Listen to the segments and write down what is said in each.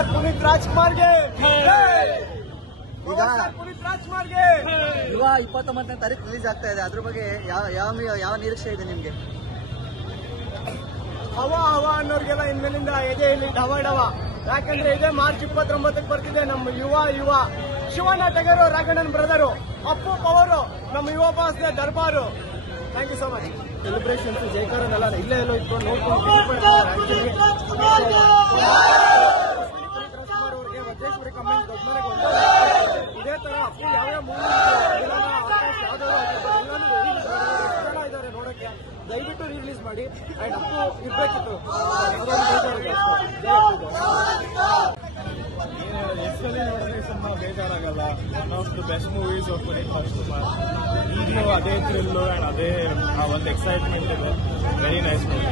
Star Puneeth ರಾಜ್ಕುಮಾರ್ಗೆ ಯುವ 29ನೇ ತಾರೀಕು release ಆಗ್ತಾ ಇದೆ. ಅದ್ರ ಬಗ್ಗೆ ಯಾವ ನಿರೀಕ್ಷೆ ಇದೆ ನಿಮ್ಗೆ? ಹವಾ ಅನ್ನೋರ್ಗೆಲ್ಲ ಇನ್ಮೇಲಿಂದ ಎದೆಯಲ್ಲಿ ಡವ. ಯಾಕಂದ್ರೆ ಇದೇ ಮಾರ್ಚ್ 29ಕ್ಕೆ ಬರ್ತಿದೆ. ನಮ್ಮ ಯುವ ಶಿವಣ್ಣ ಟಗರು, ರಾಘಣ್ಣನ್ ಬ್ರದರು, ಅಪ್ಪು ಪವರು, ನಮ್ಮ ಯುವ ಬಾಸ್ ದರ್ಬಾರು. Thank you so much. Celebrations ಜೈಕಾರನೆಲ್ಲ ಇಲ್ಲೇ ಎಲ್ಲೋ ಇಟ್ಕೊಂಡು ನೋಡ್ಕೊಂಡು ವಜ್ರೇಶ್ವರಿ ಕಮೆಂಟ್ ದೊಡ್ಡ ಇದೇ ತರ ಅಪ್ಪು ಯಾವ್ಯಾವ ಮೂವಿ ಜನ ಇದ್ದಾರೆ ನೋಡಕ್ಕೆ. ದಯವಿಟ್ಟು ರಿಲೀಸ್ ಮಾಡಿ. ಅಂಡ್ ಅಪ್ಪು ಇರ್ಬೇಕಿತ್ತು. ಎಷ್ಟಲ್ಲಿ ನೋಡಿದ್ರೆ ಸುಮ್ಮನೆ ಬೇಜಾರಾಗಲ್ಲ. One of the best movies of Puneeth Rajkumar. ಈಗಲೂ ಅದೇ ಥ್ರಿಲ್ಲು ಅಂಡ್ ಅದೇ ಒಂದು ಎಕ್ಸೈಟ್ಮೆಂಟ್ ಇದೆ. Very nice movie.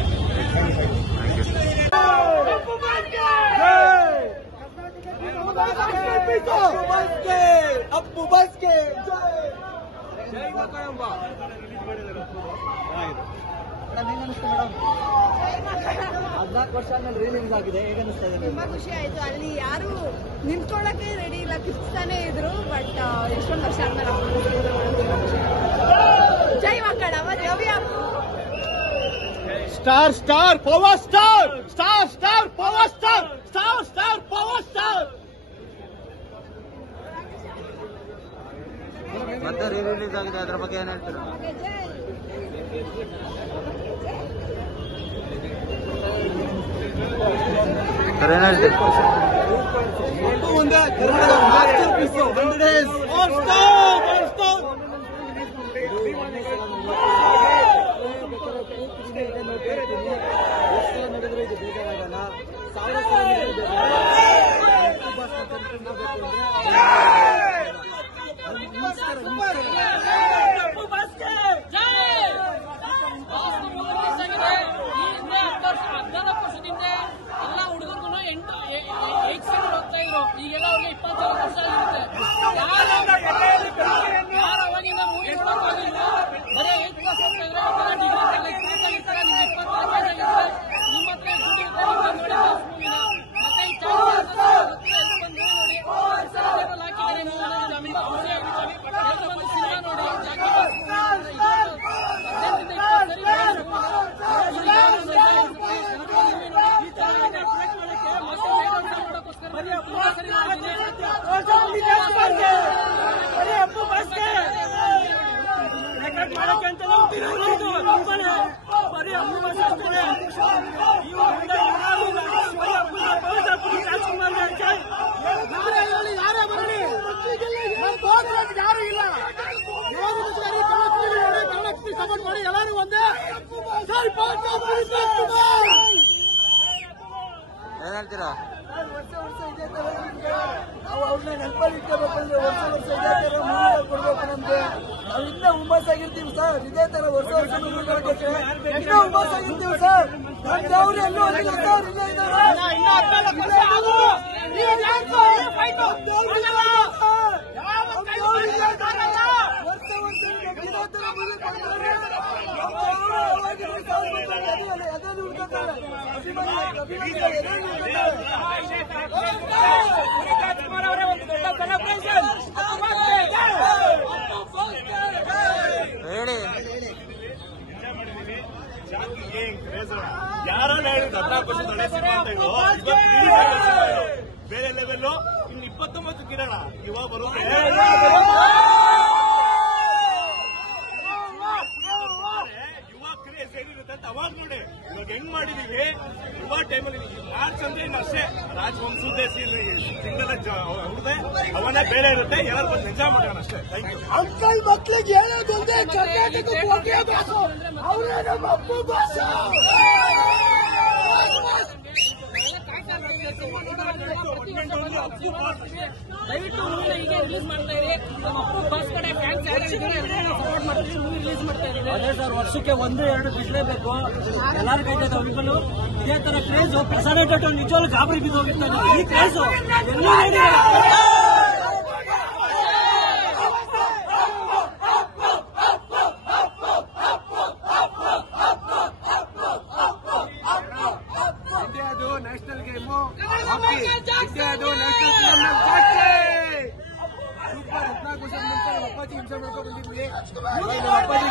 ಅಪ್ಪು ಬಾಸ್ಗೆ ಜೈ ಮಕರಂಬ. ಮೇಡಮ್ ಹೇಗೆ ಅನಿಸ್ತು ಮೇಡಮ್? 14 ವರ್ಷ ಆದ್ಮೇಲೆ ರಿಲೀಸ್ ಆಗಿದೆ, ಹೇಗೆ ಅನಿಸ್ತಾ ಇದೆ? ತುಂಬಾ ಖುಷಿ ಆಯ್ತು. ಅಲ್ಲಿ ಯಾರು ನಿಂತ್ಕೊಳ್ಳಕ್ಕೆ ರೆಡಿ ಇಲ್ಲ, ಕಿರ್ಸ್ತಾನೆ ಇದ್ರು. ಬಟ್ ಎಷ್ಟೊಂದು ವರ್ಷ ಆದ್ಮೇಲೆ ಜೈ ಮಕ್ಕಳಮ್ಮ, ಜವಿ Appu. Star power star power star power star. ಮತ್ತೆ ರಿಲೀಸ್ ಆಗಿದೆ, ಅದ್ರ ಬಗ್ಗೆ ಏನ್ ಹೇಳ್ತೀರಾ? ಮುಂದೆ ಕನ್ನಡದ ಮಾಸ್ಟರ್ ಪೀಸ್ 100 days ನಡೆದ್ರೆ ಇದು ಬೇಜಾರಾಗಲ್ಲ. 1000 ಎಲ್ಲ ಹುಡುಗರು 8 ಸೆಕೆಂಡ್ ಹೋಗ್ತಾ ಇದ್ರು. ಈಗೆಲ್ಲ ಅವ್ರಿಗೆ 25 ವರ್ಷ ಆಗಿರುತ್ತೆ. ಯಾರು ಅವಾಗಿಂದ ಮೂವಿ ನೋಡೋಕ್ಕಾಗಿಲ್ಲ. ಬರೀ 8 ಕ್ಲಾಸ್ ಹೋಗ್ತಾ ಇದ್ರೆ ನಿಮ್ಗೆ 20 ಆಗಿರುತ್ತೆ. ನಿಮ್ಮ ಹತ್ರ ದುಡ್ಡು ಇರುತ್ತೆ, ನೋಡಿ ಮತ್ತೆ ಈ ಚಾನ್ಸ್ ಬಂದು ನೋಡಿ ಹಾಕಿದ್ದಾರೆ. ನಮ್ಮಿಂದ ಖುಷಿ ಆಗುತ್ತೆ. ಒಂದು ಸಿನಿಮಾ ನೋಡಿ ಜಾಕಿ ಸಪೋರ್ಟ್ ಮಾಡಿ ಎಲ್ಲರೂ ಒಂದೇ. ಏನ್ ಹೇಳ್ತೀರಾ? ವರ್ಷ ಇದೇ ತರ ನಾವು ಅವ್ರನ್ನ ನೆನಪಲ್ಲಿ ಇಟ್ಕೋಬೇಕಂದ್ರೆ ವರ್ಷ ಇದೇ ತರ ಮೂವಿ ಕೊಡ್ಬೇಕು. ನಮ್ಗೆ ನಾವು ಇನ್ನೂ ಹುಮ್ಮಸ್ಸಾಗಿರ್ತೀವಿ ಸರ್. ಇದೇ ತರ ವರ್ಷ ಮೂವಿ ನೋಡ್ಕೊಟ್ರೆ ಇನ್ನೂ ಹುಮ್ಮಸ್ಸಾಗಿರ್ತೀವಿ ಸರ್. ನಮ್ಗೆ ಅವ್ರು ಎಲ್ಲೂ ಹೋಗಿಲ್ಲ ಸರ್. ಇಲ್ಲೇ ಇದ್ದಾರೆ. ಯಾರೋ ಹೇಳಿದ್ರು 14 ವರ್ಷ ಸಿನಿಮಾ ಅಂತ ಇದ್ರು. ಬೇರೆ ಲೆವೆಲ್. ಇನ್ನು 29 ಕಿರಣ ಯುವ ಬರುತ್ತೆ. ಯುವ ಕ್ರೇಜ್ ಏನಿರುತ್ತೆ ಅಂತ ಅವಾಗ ನೋಡಿ. ಇವಾಗ ಹೆಂಗ್ ಮಾಡಿದೀವಿ ಯುವ ಟೈಮಲ್ಲಿ. ಮಾರ್ಚ್ ಅಂದ್ರೆ ಇನ್ನು ಅಷ್ಟೇ ರಾಜವಂಶದೇ ಸಿಂಗಲ್ ಹುಡುದೆ ಅವನೇ ಬೇರೆ ಇರುತ್ತೆ. ಎಲ್ಲರೂ ಬಂದು ಎಂಜಾಯ್ ಮಾಡೋಣ ಅಷ್ಟೇ. Thank you. ಅಂಕಲ್ ಮಕ್ಳಿಗೆ ಹೇಳೋದೊಂದೇ, ಕರ್ನಾಟಕಕ್ಕೆ ಹೋಗೇ ಬಾಸು. ಅವರೇ ನಮ್ಮ ಅಪ್ಪು ಬಾಸು. ದಯವಿಟ್ಟು ಮೂವಿನ ಈಗ ರಿಲೀಸ್ ಮಾಡ್ತಾ ಇರಿ. ನಮ್ಮ ಅಪ್ಪು ಬಾಸ್ ಕಡೆ ಫ್ಯಾನ್ಸ್ ಯಾರಿದ್ದಾರೆ ಸಪೋರ್ಟ್ ಮಾಡ್ತೀವಿ. ಮೂವಿ ರಿಲೀಸ್ ಮಾಡ್ತಾ ಇದ್ದೀವಿ. ಅದೇ ಸರ್, ವರ್ಷಕ್ಕೆ 1-2 ಬಿಡಲೇಬೇಕು. ಎಲ್ಲರೂ ಕೈತದೆ ಅವ್ರಿಗೂ ಇದೇ ತರ ಕ್ರೇಜ್. ಪ್ರಸಾದ ನಿಜವಾಗ್ಲೂ ಗಾಬರಿ ಬಿದ್ದು ಹೋಗಿರ್ತಾರೆ. ಈ ಕ್ರೇಜ್ ಎಲ್ಲೂ ಇಂಡಿಯಾದು ನ್ಯಾಷನಲ್ ಗೇಮು. ಇಷ್ಟೇ ಅದು ನ್ಯಾಷನಲ್ ಫಿಲಂ ಸಾಕ್ಷಿ. ಸೂಪರ್ 14 ವರ್ಷದ ನಂತರ ನಮ್ಮ ಅಪ್ಪಾಜಿ ಹಿಂಸೆ ಮಾಡ್ಕೊಂಡು ಬಂದಿದ್ವಿ. ನಮ್ಮ ಅಪ್ಪಾಜಿ